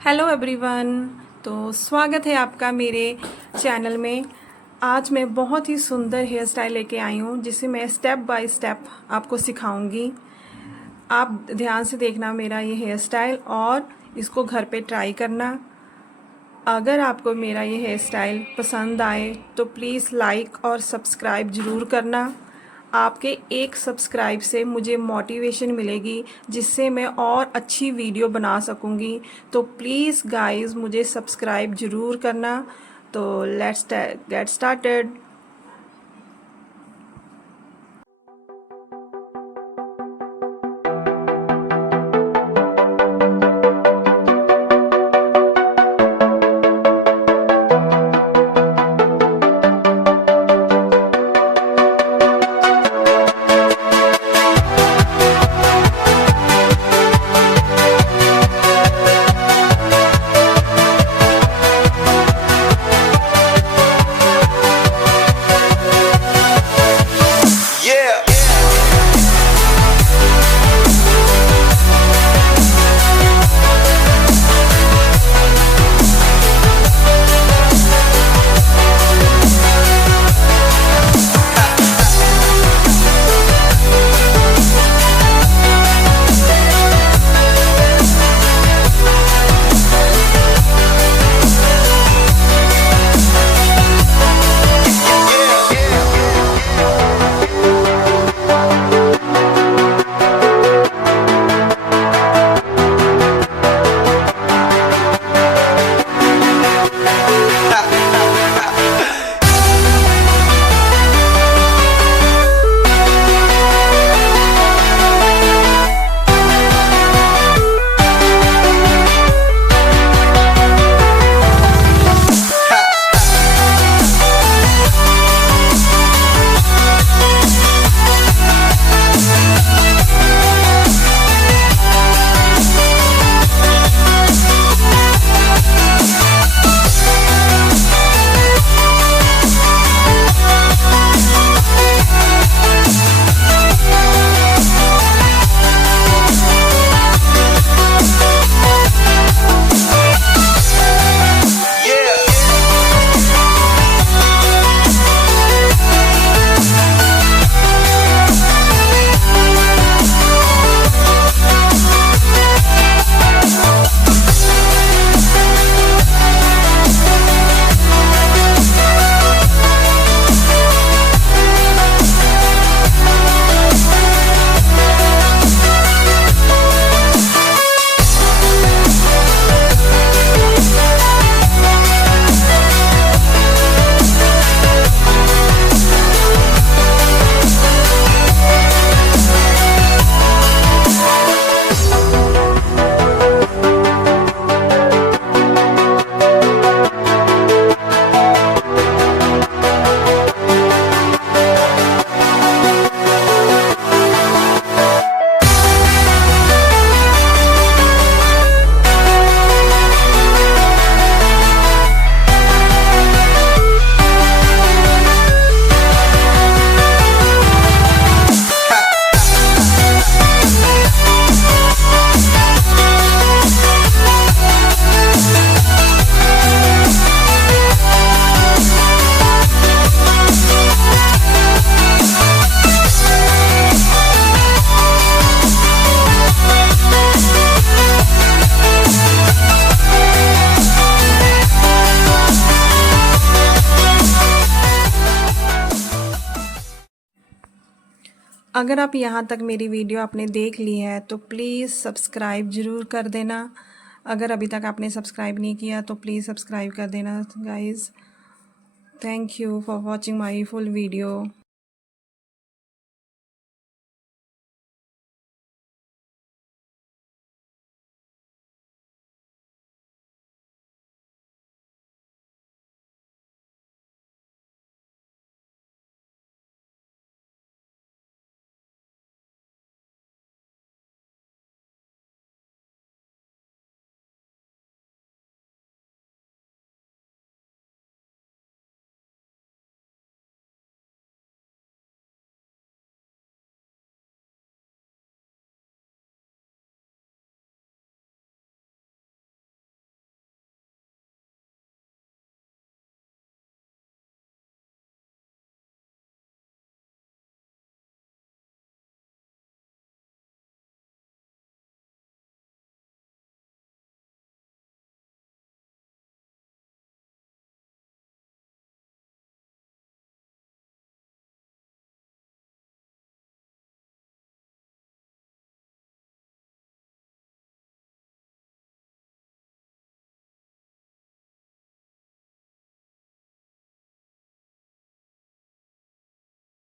Hello everyone. तो स्वागत है आपका मेरे चैनल में। आज मैं बहुत ही सुंदर हेयर स्टाइल लेके आई हूँ जिसे मैं स्टेप बाय स्टेप आपको सिखाऊंगी। आप ध्यान से देखना मेरा ये हेयर स्टाइल और इसको घर पे ट्राई करना। अगर आपको मेरा ये हेयर स्टाइल पसंद आए तो प्लीज़ लाइक और सब्सक्राइब ज़रूर करना। आपके एक सब्सक्राइब से मुझे मोटिवेशन मिलेगी जिससे मैं और अच्छी वीडियो बना सकूंगी। तो प्लीज़ गाइस मुझे सब्सक्राइब ज़रूर करना। तो लेट्स गेट स्टार्टेड। अगर आप यहाँ तक मेरी वीडियो आपने देख ली है तो प्लीज़ सब्सक्राइब ज़रूर कर देना। अगर अभी तक आपने सब्सक्राइब नहीं किया तो प्लीज़ सब्सक्राइब कर देना guys. Thank you for watching my full video.